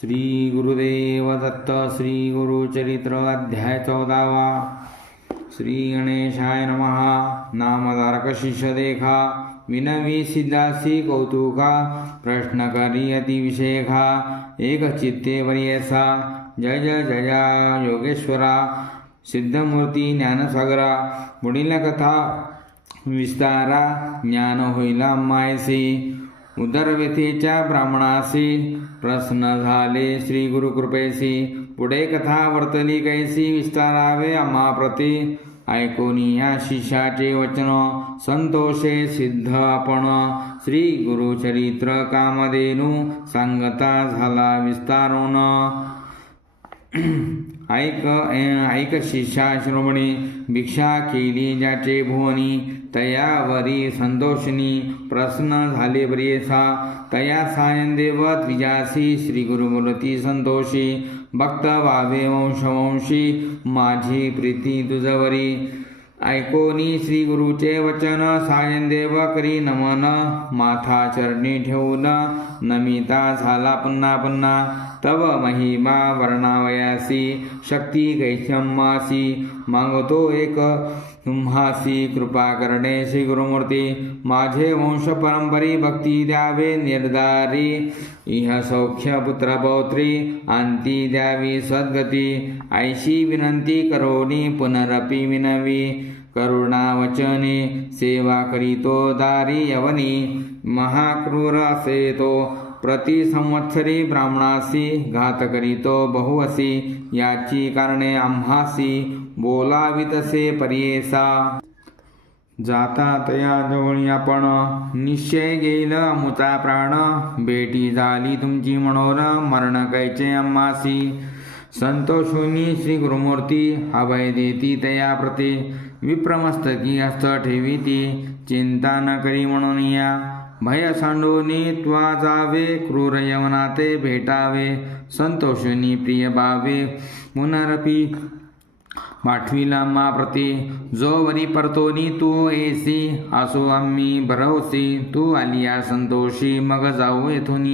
श्री गुरुदेव दत्त श्री गुरुचरित्र अध्याय चौदावा. श्री गणेशाय नमहा नामधारक शिष्य देखा विनवी सिद्धासी कौतुका. प्रश्न करी अतिविषेखा एक चित्ते वरियसा. जय जय जया योगेश्वरा. सिद्धमूर्ती ज्ञानसागरा. पुढील कथा विस्तारा. ज्ञान होईला मायसी. उदरव्यथेच्या ब्राह्मणासी प्रश्न झाले श्री गुरुकृपेसी पुढे कथा वर्तली कैसी विस्तारावे आम्हाप्रती ऐकोनी या शिष्याचे वचन संतोषे सिद्ध आपण। श्री गुरुचरित्र कामधेनू सांगता झाला विस्तारून। ऐक ऐक शिष्या श्रोमणी भिक्षा केली ज्याचे भुवनी। तयावरी संतोषिनी प्रश्न झाले प्रियसा. तया सायंदेव द्विजासी श्री गुरुमूर्ती संतोषी. भक्त वावे वंशवंशी माझी प्रीती तुझवरी. ऐकोनी श्री गुरुचे वचन सायंदेव करी नमन. माथा चरणी ठेवून नमिता झाला पुन्हा पुन्हा. तव महिमा वर्णावयासी शक्ती कैशम्मासी मागतो एक तुम्हासी कृपा करणे श्री गुरुमूर्ती माझे वंश परंपरी भक्ती द्यावे निर्धारी। इह सौख्य पुत्र पौत्री अंती द्यावी सद्गती। ऐशी विनंती करोनी पुनरपि विनवी। करुणा वचने सेवा करीतो दारी यवनी महाक्रूर असे तो प्रति संवत्सरी ब्राह्मणासी घात करीतो बहुअसी याची कारणे आम्हासी बोलावितसे परियेसा। जाता तया जवळी आपण निश्चय गेल अमुचा प्राण भेटी झाली तुमची मनोर मरण कैचे अम्मासी संतोषुनी श्री गुरुमूर्ती अभय देती तया प्रती विप्रमस्तकी हस्त ठेविती चिंता न करी म्हणून या। भय सांडोनी त्वा जावे क्रूर यवनाते भेटावे संतोषिनी प्रिय भावे मुनरपी पाठविला मा प्रती जो वरी परतोनी तू येसी असो आम्ही भरवसी तू आलिया संतोषी मग जाऊ येथून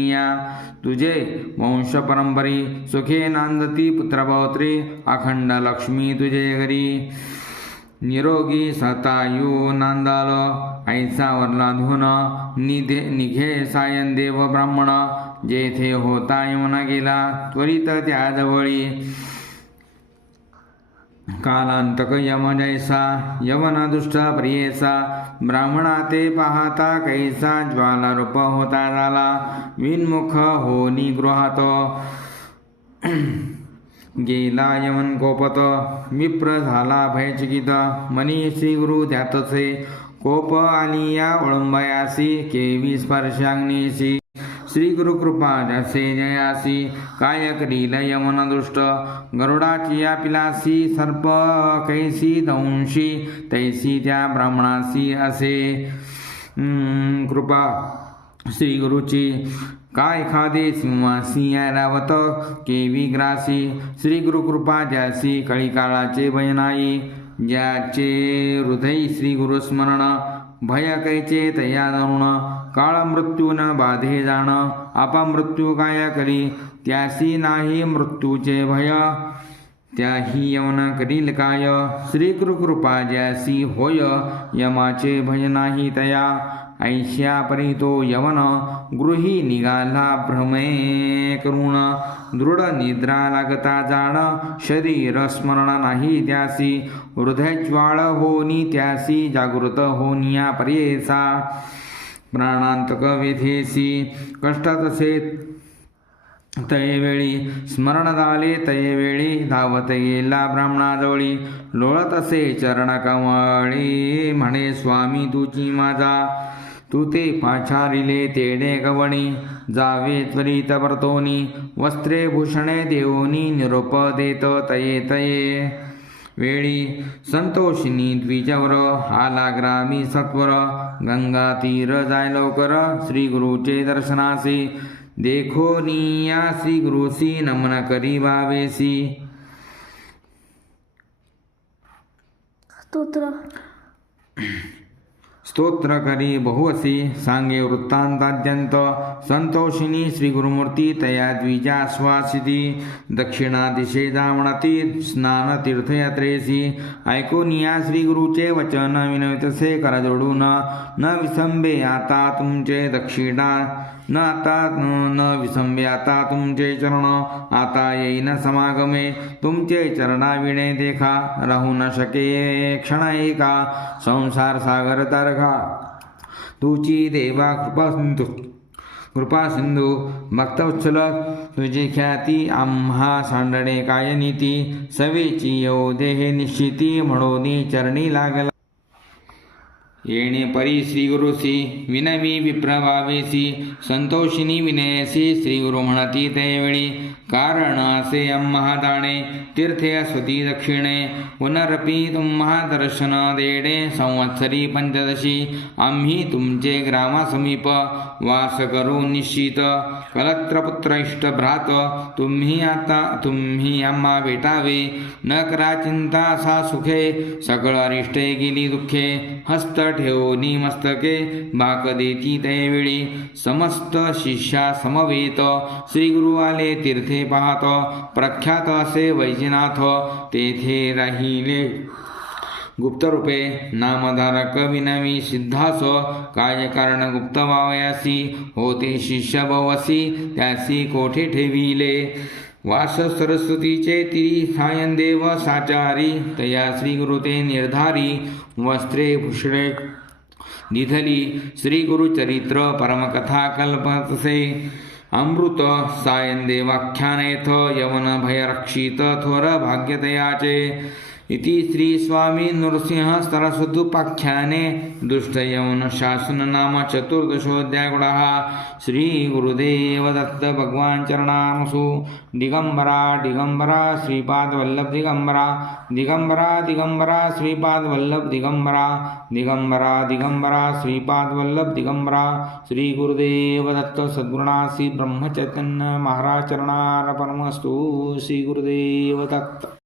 तुझे वंश परंपरी सुखे नांदती पुत्रपौत्री अखंड लक्ष्मी तुझे घरी। निरोगी सतायू नांदाल ऐसा वरला धुन निधे निघे सायन देव ब्राह्मण जेथे होता येऊन गेला त्वरित त्याजवळी कालांतक यम जैसा यवन दुष्ट प्रियेसा ब्राह्मणा ते पाहता कैसा ज्वाला रूप होता झाला विनमुख होनी गृहात गेला यमन कोपत विप्र झाला भयचकित मनी श्री गुरु ध्यातसे कोप आली या ओळंबयासी केवी स्पर्शाग्नेशी श्री गुरु कृपा जसे जयासी काय करील यमन दृष्ट गरुडाची या पिलासी सर्प कैसी दंशी तैसी त्या ब्राह्मणासी असे. कृपा. श्री गुरुची काय खादे सिंहासी रावत केवी ग्रासी श्री गुरुकृपा ज्यासी कळी काळाचे भयनाई ज्याचे हृदय श्री गुरुस्मरण भय कैचे तया धरुण काळ मृत्यू न बाधे जाण आपा मृत्यू काय करी त्यासी नाही मृत्यूचे भय त्याही यवन करील काय श्री कृपा ज्यासी होय यमाचे भय नाही तया ऐश्या परितो यवन गृही निघाला भ्रमे करुण दृढ निद्रा लागता जाण शरीर स्मरण नाही त्यासी हृदयज्वाळ होनी त्यासी जागृत होनिया पर्येसा। प्राणांतक विधेसी कष्टातसे तयवेळी स्मरण झाले तयवेळी धावत गेला ब्राह्मणाजवळी लोळत असे चरण कमळी म्हणे स्वामी तुची माझा। तू ते पाचारिले तेडे गवणी जावे त्वरित व्रतोनी वस्त्रे भूषणे देवोनी निरोप देत तये तये। वेळी संतोषिनी द्विजवर आला ग्रामी सत्वर गंगा तीर जाय लवकर श्री गुरुचे दर्शनासी। देखो निया श्री गुरुसी नमन करी भावेसी। स्तोत्र। स्तोत्र करी बहुअसी सांगे वृत्तांताद्यंत संतोषिनी श्री गुरुमूर्ती तया द्विजाश्वासिती। दक्षिणा दिशे जामणती स्नान तीर्थयात्रेसी ऐकून या श्री गुरुचे वचन विनवितसे करजोडू न न विसंबे आता तुमचे दक्षिणा न आता न विसंबे आता तुमचे चरण आता येईन समागमे. तुमचे चरणाविणे देखा राहू न शके क्षण एका. संसार सागर तारखा तुची देवा कृपा सिंधू कृपा सिंधू भक्तवत्सल तुझी ख्याती आम्हा सांडणे काय नीती? सवेची येऊ देहे निश्चिती म्हणून चरणी लागला. येणे परी श्री गुरुसी विनवी विप्रभावेसी संतोषिनी विनयसी श्री गुरु म्हणती त्यावेळी कारण असे आम्हा जाणे तीर्थे स्वती दक्षिणे पुनरपी तुम्हा दर्शन देणे संवत्सरी पंचदशी आम्ही तुमचे ग्रामासमीप वास करू निश्चित. कलत्रपुत्र इष्ट भ्रात तुम्ही आता तुम्ही आम्हा भेटावे. न करा चिंता सा सुखे सकळ अरिष्टे गेली दुःखे. हस्त ठेवनी मस्तके बाक देती त्यावेळी समस्त शिष्या समवेत। श्रीगुरु आले तीर्थे पाहत प्रख्यात असे वैजनाथ तेथे राहिले। गुप्तरूपे नामधारक विनवी सिद्धास कार्यकारण गुप्त वावयासी होते शिष्य भवसी त्यासी कोठे ठेविले? वास सरस्वतीचे तिरी सायन देव साचारी तया श्रीगुरुते निर्धारी वस्त्रे भूषणे निधली श्रीगुरुचरित्र परमकथा कल्पतसे अमृत सायन देवाख्यानेथ यवन भयरक्षित थोर भाग्यतयाचे। इति श्री स्वामी नृसिंह सरस्वतुपाख्याने दुष्टयवन नाम चतुर्दशोऽध्यायगुणः श्री गुरुदेव दिगम्बरा। भगवान चरणामसु दिगम्बरा दिगम्बरा श्रीपादवल्लभ दिगम्बरा। दिगम्बरा दिगम्बरा श्रीपादवल्लभ दिगम्बरा। वल्लभ दिगंबरा ब्रह्मचैतन्य महाराज चरणारपणमस्तु श्रीगुरुदेवदत्त।